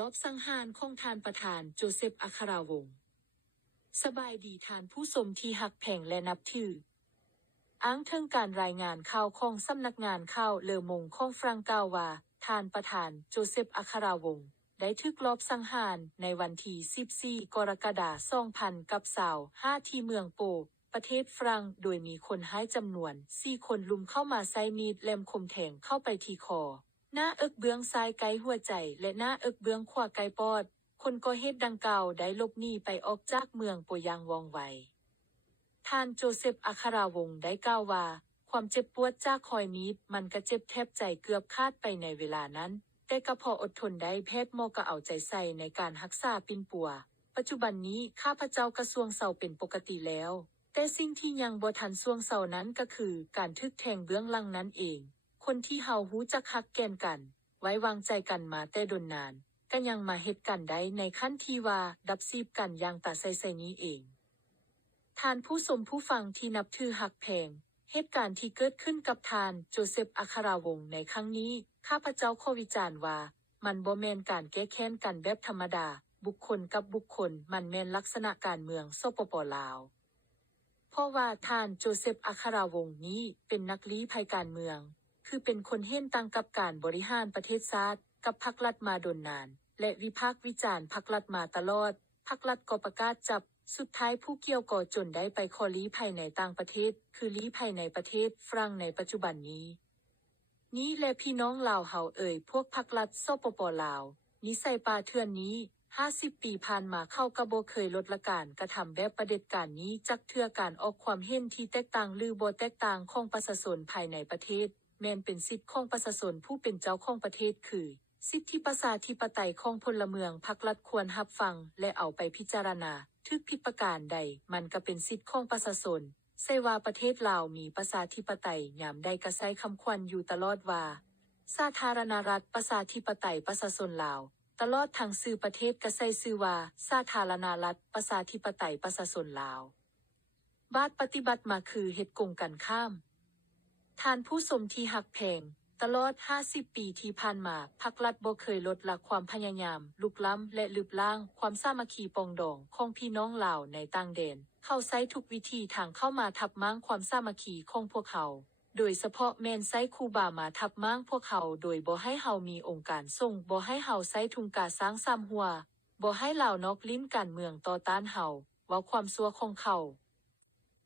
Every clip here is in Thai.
ลอบสังหารของท่านประธานโจเซฟอัคราวงศ์สบายดีท่านผู้ชมที่หักแพงและนับถืออ้างถึงการรายงานข่าวของสำนักงานข่าวเลอมงของฝรั่งกล่าวว่าท่านประธานโจเซฟอัคราวงศ์ได้ถูกลอบสังหารในวันที่14 กรกฎาคม 2025 ที่เมืองโปประเทศฝรั่งโดยมีคนหายจำนวน4 คนลุมเข้ามาใช้มีดแหลมคมแทงเข้าไปที่คอหน้าอกเบื้องซ้ายไกลหัวใจและหน้าอกเบื้องขวาไกลปอดคนก่อเหตุดังกล่าวได้หลบหนีไปออกจากเมืองโปอย่างว่องไวท่านโจเซฟอัคราวงศ์ได้กล่าวว่าความเจ็บปวดจากคอยมีดมันก็เจ็บแทบใจเกือบขาดไปในเวลานั้นแต่ก็พออดทนได้แพทย์หมอก็เอาใจใส่ในการรักษาปิ่นปัวปัจจุบันนี้ข้าพเจ้ากระทรวงเศร้าเป็นปกติแล้วแต่สิ่งที่ยังบ่ทันส่วงเศร้านั้นก็คือการทึกแทงเบื้องหลังนั้นเองคนที่เฮาฮู้จักฮักแก่นกันไว้วางใจกันมาแต่ดนนานก็ยังมาเฮ็ดกันได้ในขั้นที่ว่าดับซีบกันอย่างตาใสๆนี้เองท่านผู้ชมผู้ฟังที่นับถือฮักแพงเหตุการณ์ที่เกิดขึ้นกับท่านโจเซฟอัคราวงศ์ในครั้งนี้ข้าพเจ้าขอวิจารณ์ว่ามันบ่แม่นการแก้แค้นกันแบบธรรมดาบุคคลกับบุคคลมันแม่นลักษณะการเมืองสปป.ลาวเพราะว่าท่านโจเซฟอัคราวงศ์นี้เป็นนักลี้ภัยการเมืองคือเป็นคนเห็นต่างกับการบริหารประเทศชาติกับพรรครัฐมาดนนานและวิพากษ์วิจารณ์พรรครัฐมาตลอดพรรครัฐก็ประกาศจับสุดท้ายผู้เกี่ยวก่อจนได้ไปขอลี้ภัยในต่างประเทศคือลี้ภัยในประเทศฝรั่งในปัจจุบันนี้และพี่น้องลาวเฮาพวกพรรครัฐสปป.ลาวนิสัยป่าเถื่อนนี้50 ปีผ่านมาเข้ากระบ่เคยลดละการกระทำแบบประเผด็จการนี้จักเทื่อการออกความเห็นที่แตกต่างหรือบ่แตกต่างของประชาชนภายในประเทศแม้นเป็นสิทธิของประชาชนผู้เป็นเจ้าของประเทศคือสิทธิประชาธิปไตยของพลเมืองพรรครัฐควรรับฟังและเอาไปพิจารณาถึกผิดประการใดมันก็เป็นสิทธิของประชาชนใช่ว่าประเทศลาวมีประชาธิปไตยยามใดก็ใช้คำขวัญอยู่ตลอดว่าสาธารณรัฐประชาธิปไตยประชาชนลาวตลอดทั้งชื่อประเทศก็ใช้ชื่อว่าสาธารณรัฐประชาธิปไตยประชาชนลาวบาดปฏิบัติมาคือเฮ็ดกงกันข้ามท่านผู้ชมที่หักแพงตลอด50 ปีที่ผ่านมาพรรครัฐบ่เคยลดละความพยายามลุกล้ำและลืบล้างความสามัคคีปรองดองของพี่น้องลาวในต่างแดนเข้าใช้ทุกวิธีทางเข้ามาทับม้างความสามัคคีของพวกเขาโดยเฉพาะแม่นใช้คูบามาทับม้างพวกเขาโดยบ่ให้เฮามีองค์การส่งบ่ให้เฮาใช้ทุงกาสร้างซ้ำหัวบ่ให้ลาวนอกลิ้นการเมืองต่อต้านเฮาว่าความซัวของเขา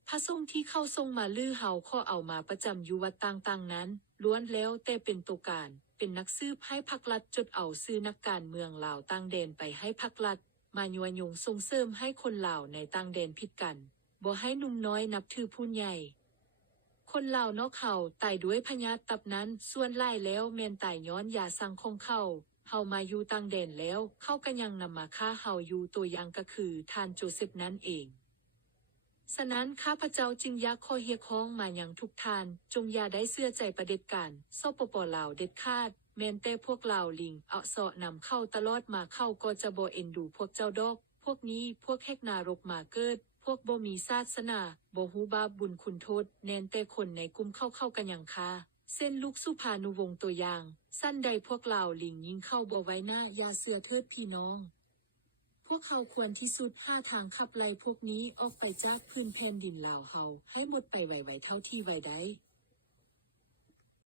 พระสงฆ์ที่เข้าทรงมาลือเฮาข้อเอามาประจำอยู่วัดต่างๆนั้นล้วนแล้วแต่เป็นตัวการเป็นนักสืบให้พรรครัฐจดเอาชื่อนักการเมืองลาวต่างแดนไปให้พรรครัฐมายั่วยงส่งเสริมให้คนลาวในต่างแดนผิดกันบ่ให้หนุ่มน้อยนับถือผู้ใหญ่คนลาวนอกเขาตายด้วยพยาธิตับนั้นส่วนหลายแล้วแม่นตายย้อนยาสั่งของเขาเฮามาอยู่ต่างแดนแล้วเขาก็ยังนำมาฆ่าเฮาอยู่ตัวอย่างก็คือท่านโจเซฟนั่นเองฉะนั้นข้าพเจ้าจึงอยากขอเรียกร้องมายังทุกท่านจงอย่าได้เชื่อใจประเผด็จการสปป.ลาวเด็ดขาดแม้นแต่พวกลาวลิงเอาเสาะนำเข้าตลอดมาเข้าก็จะบ่เอ็นดูพวกเจ้าดอกพวกนี้พวกแหกนรกมาเกิดพวกบ่มีศาสนาบ่ฮู้บาปบุญคุณโทษแน่นแต่คนในกลุ่มเข้ากันอย่างคาเส้นลูกสุภานุวงศ์ตัวอย่างสั้นใดพวกลาวลิงยิงเข้าบ่ไว้หน้าอย่าเชื่อเถิดพี่น้องพวกเขาควรที่สุดหาทางขับไล่พวกนี้ออกไปจากพื้นแผ่นดินลาวเฮาให้หมดไปไวๆเท่าที่ไวได้